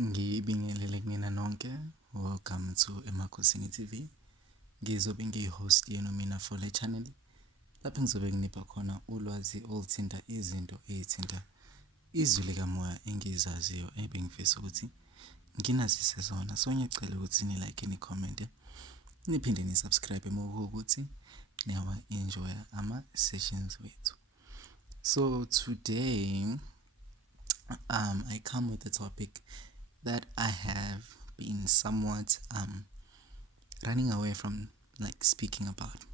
Ngibingelele kunina nonke. Welcome to Emakhosini TV. Ngizobe ngiyi-host yenu mina for le channel. Lapho ngizobe nginipha khona ulwazi oluthinta izinto ezithinta izwi likamoya engizaziyo ebengifisa ukuthi nginazise zona. So ngiyacela ukuthi ni-like, ni-comment, niphinde ni-subscribe uma kuwukuthi niyawa-enjoy ama-sessions wethu. So today I come with a topic that I have been somewhat running away from speaking about,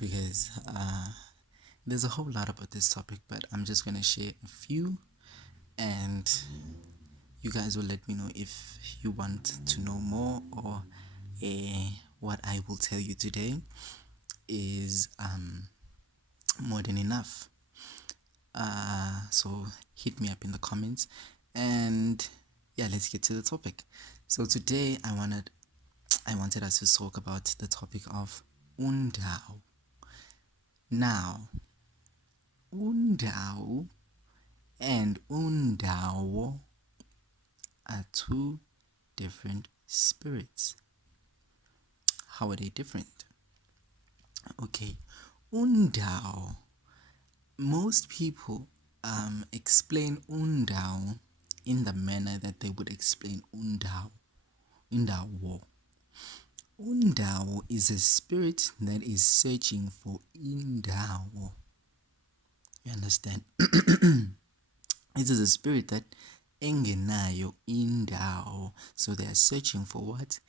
because there's a whole lot about this topic, but I'm just gonna share a few, and you guys will let me know if you want to know more, or what I will tell you today is more than enough. So hit me up in the comments, and yeah, let's get to the topic. So today I wanted us to talk about the topic of Undao. Now, Undao and Undao are two different spirits. How are they different? Okay, Undao. Most people explain Undao in the manner that they would explain Undao. Undao. Undao is a spirit that is searching for Ndao. You understand? It is a spirit that engenayo Ndao. So they are searching for what?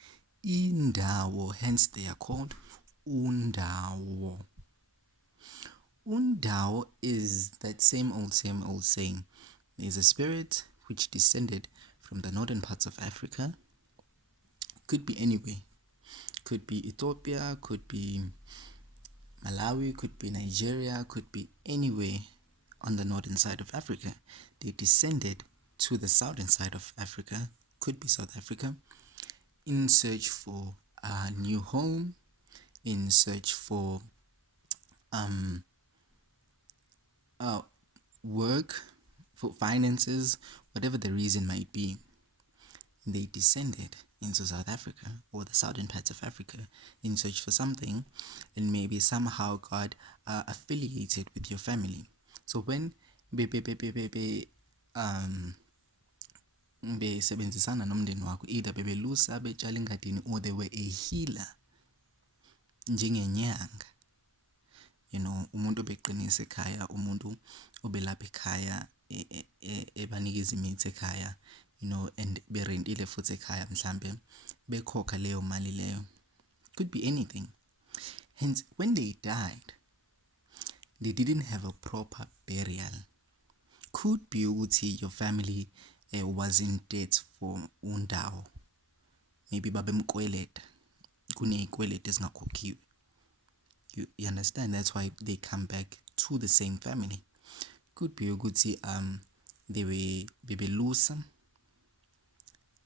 Ndao. Hence they are called Undao. Undao is that same old saying. There's a spirit which descended from the northern parts of Africa. Could be anywhere. Could be Ethiopia, could be Malawi, could be Nigeria, could be anywhere on the northern side of Africa. They descended to the southern side of Africa, could be South Africa, in search for a new home, in search for work, for finances, whatever the reason might be. They descended into South Africa or the southern parts of Africa in search for something, and maybe somehow got affiliated with your family. So when besebenzisana nomndeni wakho, either bebelusa betshala engadini, or they were a healer, njengenyanga. Umuntu obeqinisa ekhaya, umuntu obelapha ekhaya, ebanikeza imithi ekhaya, and berentile futhi ekhaya, mhlambe bekhokha leyo mali leyo. Could be anything. Hence, when they died, they didn't have a proper burial. Could be ukuthi your family was in debt for Undao. Maybe babemkweleta, kuney'kweleti ezingakhokhiwe. You understand? That's why they come back to the same family. Could be ukuthi they were bebelusa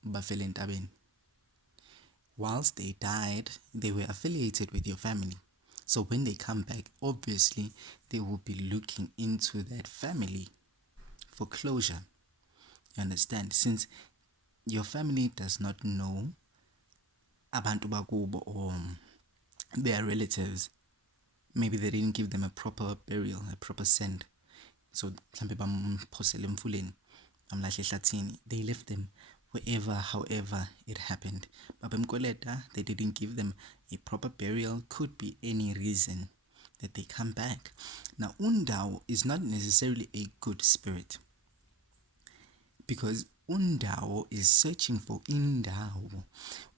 bafele entabeni. Whilst they died, they were affiliated with your family. So when they come back, obviously they will be looking into that family for closure. You understand? Since your family does not know abantu bakubo or their relatives, maybe they didn't give them a proper burial, a proper send. So mhlambe bamphosele emfuleni, bamlahle ehlathini. They left them wherever, however it happened. Babemkweleta, they didn't give them a proper burial. Could be any reason that they come back. Now, Undao is not necessarily a good spirit, because Undao is searching for Ndao.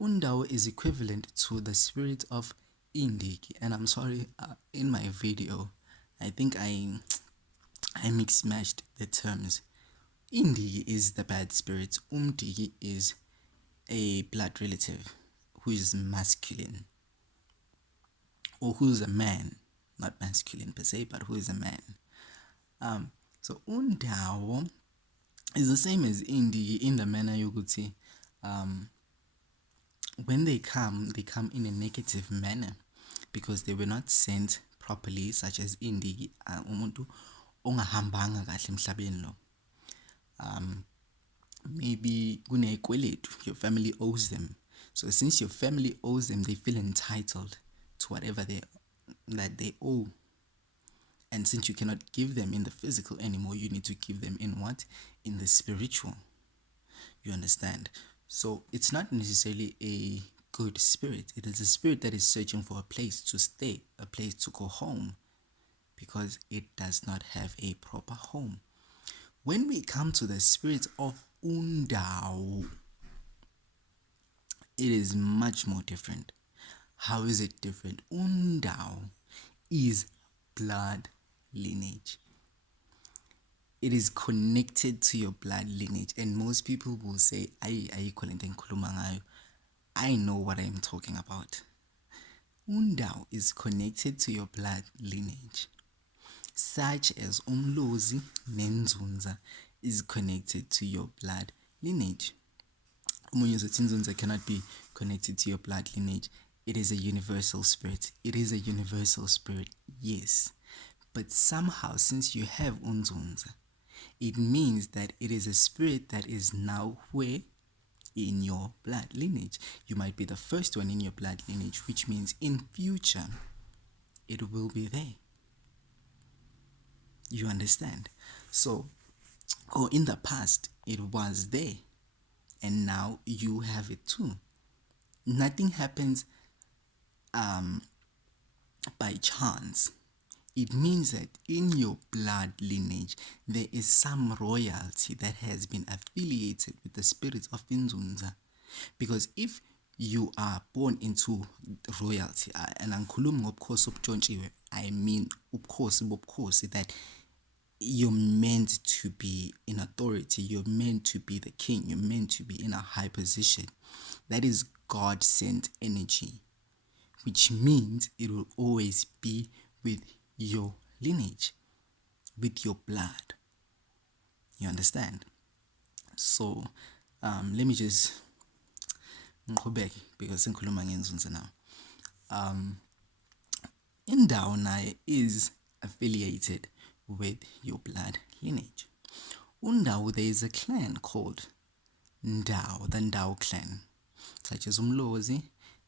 Undao is equivalent to the spirit of Indiki. And I'm sorry, in my video, I think I mixed the terms. Indiki is the bad spirit. Umdiki is a blood relative who is masculine, or who's a man, not masculine per se, but who is a man. So Undao is the same as Indiki in the manner you could see. When they come in a negative manner, because they were not sent properly, such as Indiki, umuntu ongahambanga kahle emhlabeni lo. maybe your family owes them. So since your family owes them, they feel entitled to whatever that they owe. And since you cannot give them in the physical anymore, you need to give them in what? In the spiritual. You understand? So it's not necessarily a good spirit. It is a spirit that is searching for a place to stay, a place to go home, because it does not have a proper home. When we come to the spirit of Undao, it is much more different. How is it different? Undao is blood lineage. It is connected to your blood lineage, and most people will say, I know what I'm talking about. Undao is connected to your blood lineage, such as Umlozi Nenzunza is connected to your blood lineage. Nzunza cannot be connected to your blood lineage. It is a universal spirit. It is a universal spirit, yes. But somehow, since you have Unzunza, it means that it is a spirit that is now where? In your blood lineage. You might be the first one in your blood lineage, which means in future, it will be there. You understand? So, or in the past, it was there, and now you have it too. Nothing happens by chance. It means that in your blood lineage, there is some royalty that has been affiliated with the spirits of Unzunza. Because if you are born into royalty, and angikhulumi ngobukhosi obutshontshiwe, I mean ubukhosi bobukhosi, that you're meant to be in authority, you're meant to be the king, you're meant to be in a high position. That is God-sent energy, which means it will always be with your lineage, with your blood. You understand? So let me just ngiqhubeke because sengikhuluma ngenzunza now. Ndau naye is affiliated with your blood lineage. Undao, there is a clan called Ndau, the Ndau clan. Such as Umlozi,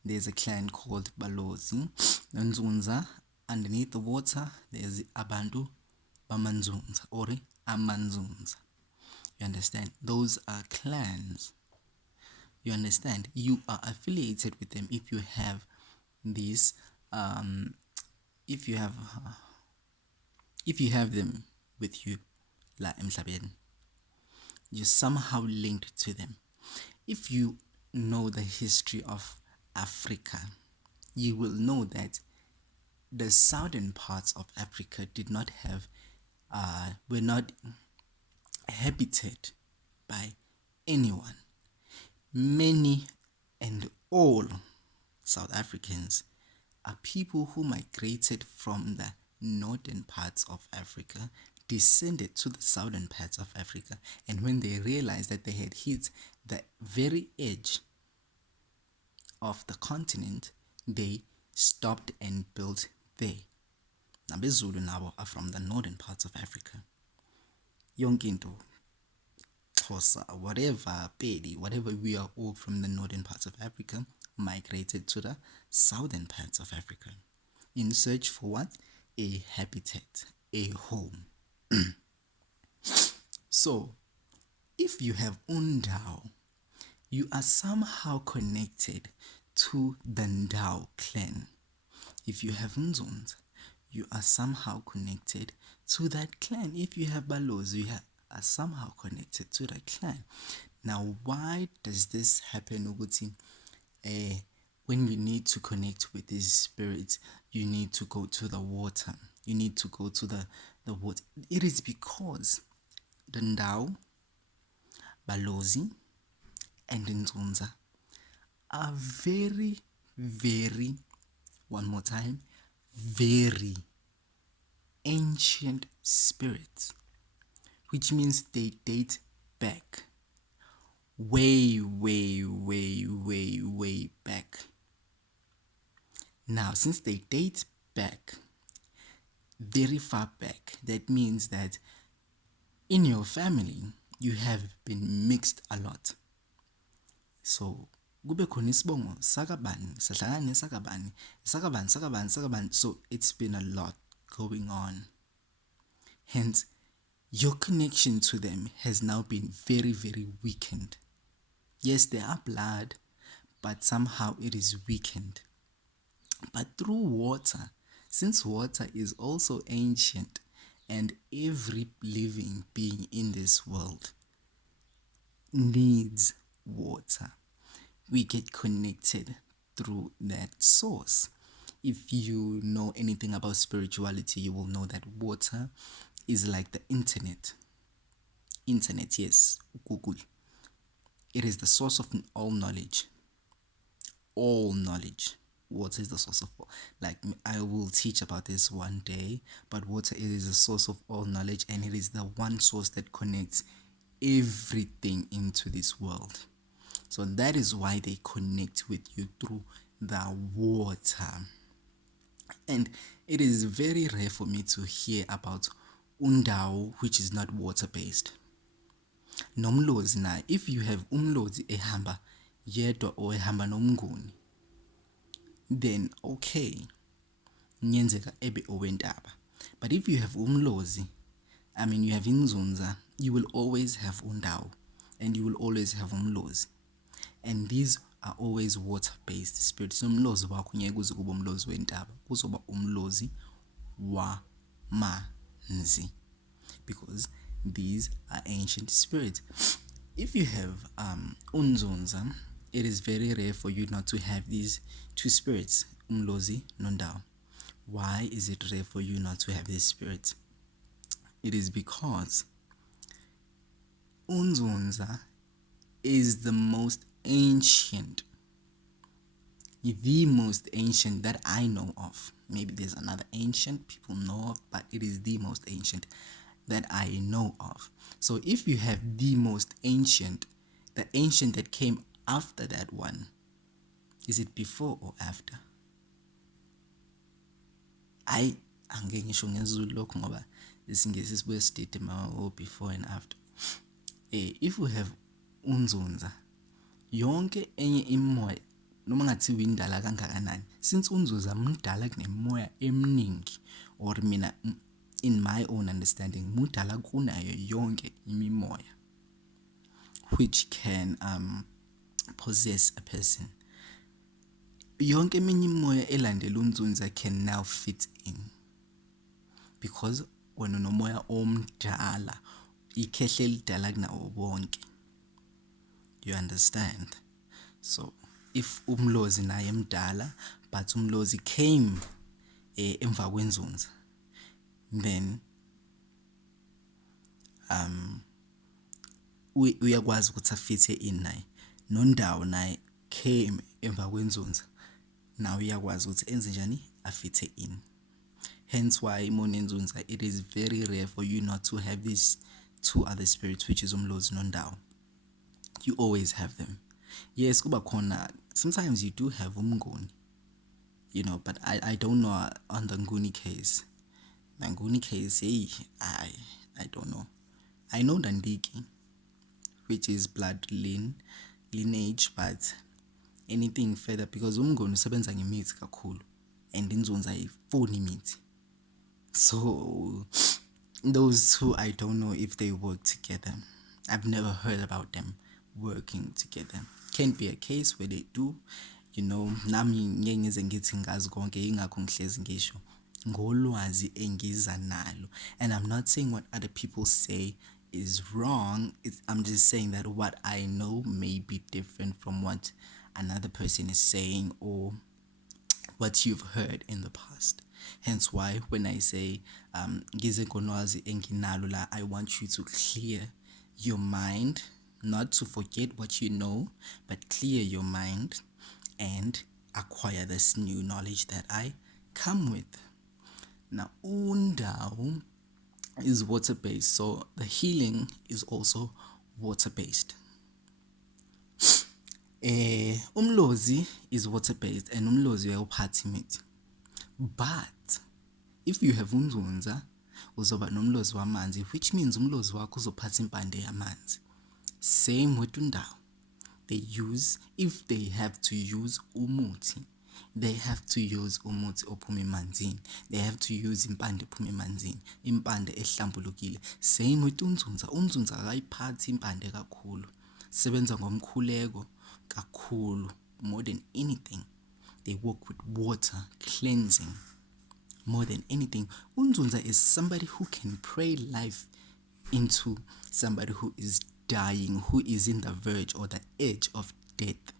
there's a clan called Balozi. Unzunza, underneath the water, there's Abantu Bamanzunza or Amanzunza. You understand? Those are clans. You understand? You are affiliated with them if you have these, if you have them with you, la emhlabeni, you're somehow linked to them. If you know the history of Africa, you will know that the southern parts of Africa did not have, were not habited by anyone. Many and all South Africans are people who migrated from the northern parts of Africa, descended to the southern parts of Africa, and when they realized that they had hit the very edge of the continent, they stopped and built there. NabeZulu nabo are from the northern parts of Africa. Yonke into Xhosa, whatever, Pedi, whatever, we are all from the northern parts of Africa, migrated to the southern parts of Africa in search for what? A habitat, a home. So, if you have Undao, you are somehow connected to the Ndau clan. If you have Nzunza, you are somehow connected to that clan. If you have Balozi, you are somehow connected to that clan. Now, why does this happen, Uguti? When you need to connect with these spirits, you need to go to the water. You need to go to the water. It is because the Ndau, Balozi, and Nzunza are very, very, one more time, very ancient spirits, which means they date back way, way, way, way, way back. Now, since they date back very far back, that means that in your family, you have been mixed a lot. So kube khona isibongo sakabani sahlangana nesakabani sakabani, so it's been a lot going on. Hence your connection to them has now been very, very weakened. Yes, they are blood, but somehow it is weakened. But through water, since water is also ancient, and every living being in this world needs water, we get connected through that source. If you know anything about spirituality, you will know that water is like the internet. Internet, yes, Google. It is the source of all knowledge. All knowledge. Water is the source of all. Like, I will teach about this one day, but water is the source of all knowledge, and it is the one source that connects everything into this world. So that is why they connect with you through the water. And it is very rare for me to hear about Undao, which is not water-based. Nomlozi na, if you have umlozi ehamba yedwa or ehamba nomnguni, then okay, nyenzeka ebe owentaba. But if you have umlozi, you have inzunza, you will always have Undao, and you will always have umlozi. And these are always water-based spirits. Umlozi wakho ngeke kuze kube umlozi wentaba, kuzoba umlozi wamanzi, because these are ancient spirits. If you have Unzunza, it is very rare for you not to have these two spirits, umlozi nondao. Why is it rare for you not to have these spirits? It is because Unzunza is the most ancient that I know of. Maybe there's another ancient people know of, but it is the most ancient that I know of. So if you have the most ancient, the ancient that came after that one, is it before or after? Angeke ngisho ngezulu lokho ngoba isingisi sibuye state before and after. If we have Unzunza, yonke enye imimoya noma ngathiwa indala kangakanani, since Unzunza mdala kunemoya eminingi, or mina in my own understanding mudala kunayo yonke imimoya which can possess a person. Yonke eminye imimoya elandela Unzunza can now fit in, because wena nomoya omdala, ikhehle elidala kunawo bonke. You understand? So if umlozi naye mdala, but umlozi came emva kwenzunza, then uyakwazi ukuthi afithe in naye. Nondao naye came emva kwenzunza, now uyakwazi ukuthi enze njani, afithe in. Hence why monenzunza, it is very rare for you not to have these two other spirits, which is umlozi nondao. You always have them. Yes, kuba khona, sometimes you do have umnguni, but I don't know on the nguni case. The nguni case, I don't know. I know Dandiki, which is blood lineage, but anything further, because umnguni usebenza ngemithi kakhulu, and inzunza ayifuni imithi. So those two, I don't know if they work together. I've never heard about them working together. Can be a case where they do, nami ngeke ngize ngithi ngazi konke, ingakho ngihlezi ngisho ngolwazi engiza nalo. And I'm not saying what other people say is wrong. I'm just saying that what I know may be different from what another person is saying or what you've heard in the past. Hence why when I say ngize ngolwazi enginalo la, I want you to clear your mind, not to forget what you know, but clear your mind and acquire this new knowledge that I come with. Now, Undao is water-based, so the healing is also water-based. Umlozi is water-based, and umlozi uyawuphatha imithi. But if you have Unzunza, uzoba nomlozi wamanzi, which means umlozi wakho uzophatha impande yamanzi. Same with Undao. They use, if they have to use umuti, they have to use umuti ophuma emanzini. They have to use impande ephuma emanzini, impande ehlambulukile. Same with Unzunza. Unzunza akayiphathi impande kakhulu. Sebenza ngomkhuleko kakhulu, more than anything. They work with water, cleansing, more than anything. Unzunza is somebody who can pray life into somebody who is dying, who is in the verge or the edge of death.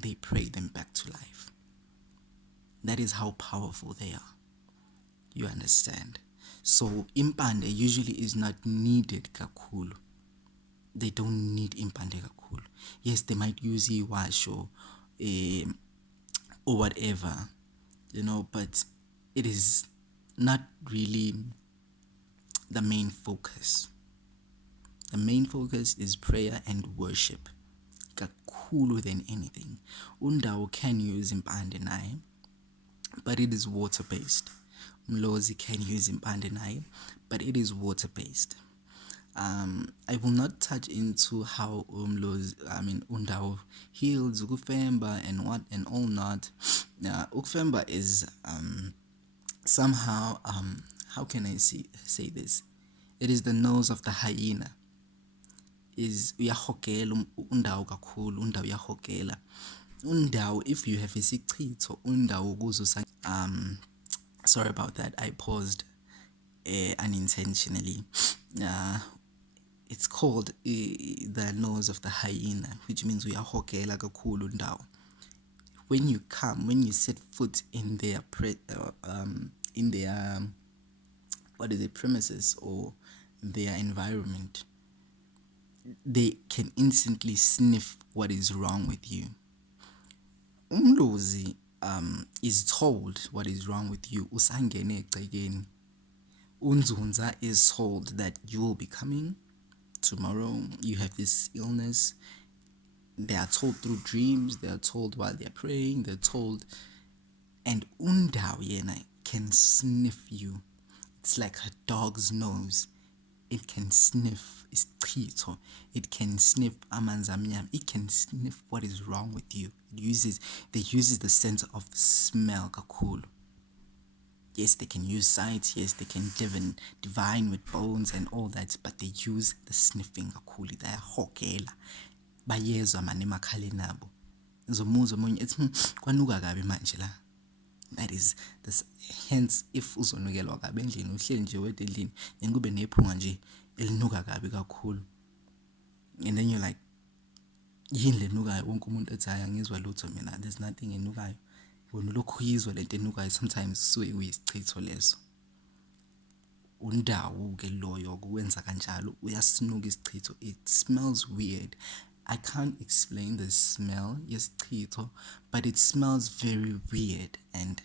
They pray them back to life. That is how powerful they are. You understand? So impande usually is not needed kakhulu. They don't need impande kakhulu. Yes, they might use iwasho or whatever, but it is not really the main focus. The main focus is prayer and worship. Kakhulu than anything. Undao can use impande naye, but it is water-based. Mlozi can use impande naye, but it is water-based. I will not touch into how Undao heals ukufemba and what and all not. Ukufemba is somehow how can I say this? It is the nose of the hyena. Is uyahogela Undao kakhulu, Undao uyahogela. Undao, if you have a isichitho, Undao kuzo sorry about that, I paused unintentionally. It's called the nose of the hyena, which means uyahogela kakhulu Undao. When you set foot in their premises or their environment, they can instantly sniff what is wrong with you. Umlozi is told what is wrong with you. Usangene egcekeni. Unzunza is told that you will be coming tomorrow. You have this illness. They are told through dreams. They are told while they are praying. They're told. And Undao yena can sniff you. It's like a dog's nose. It can sniff isichitho. It can sniff amanzi amnyama. It can sniff what is wrong with you. They uses the sense of smell kakhulu. Yes, they can use sight. Yes, they can divine with bones and all that, but they use the sniffing kakhulu. They are hokela. Bayezwa mane emakhaleni abo. Uzomuzwa omunye ethi kwanuka kabi manje la. That is this. Hence, if uzonukelwa kabi endlini uhleli nje wedwa endlini ngikube nephunga nje elinuka kabi kakhulu, and then you're like, yini lenukayo? Wonke umuntu ethi hayi angizwa lutho mina, there's nothing enukayo. Wena lokhu uyizwa lento enukayo, sometimes suke uyisichitho leso. Undao ke loyo kuwenza kanjalo, uyasinuka isichitho. It smells weird. I can't explain the smell yesichitho, but it smells very weird and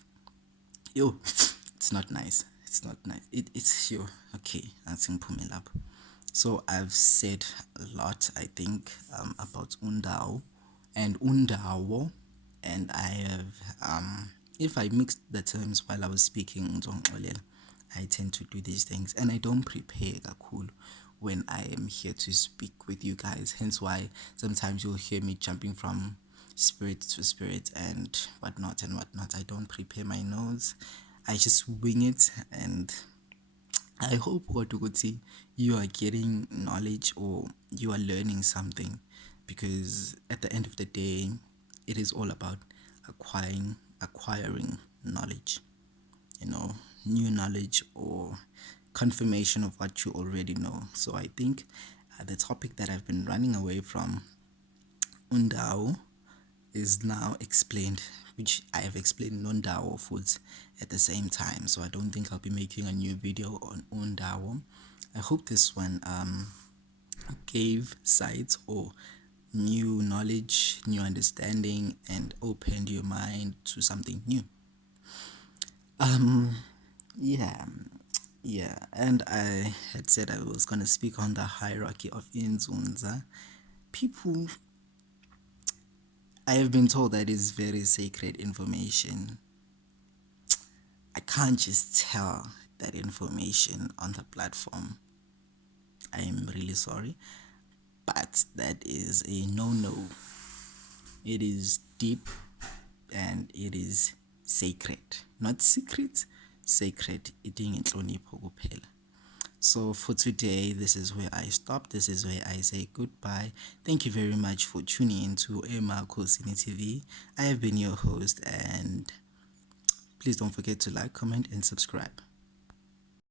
it's not nice. It's not nice. It's sure. Okay, that's ngiphume lapho. So I've said a lot, I think, about Undao and Undao, and I have if I mixed the terms while I was speaking, I tend to do these things, and I don't prepare kakhulu when I am here to speak with you guys. Hence why sometimes you'll hear me jumping from spirit to spirit and whatnot. I don't prepare my notes. I just wing it, and I hope you are getting knowledge or you are learning something, because at the end of the day, it is all about acquiring knowledge, new knowledge or confirmation of what you already know. So I think the topic that I've been running away from, Undao, is now explained, which I have explained Undao foods at the same time. So I don't think I'll be making a new video on Undao. I hope this one gave sight or new knowledge, new understanding, and opened your mind to something new. Yeah, and I had said I was gonna speak on the hierarchy of Unzunza. People, I have been told that is very sacred information. I can't just tell that information on the platform. I am really sorry, but that is a no. It is deep and it is sacred. Not secret, sacred. Eating inhlonipho kuphela. So for today, this is where I stop. This is where I say goodbye. Thank you very much for tuning into Emma Kosini TV. I have been your host, and please don't forget to like, comment, and subscribe.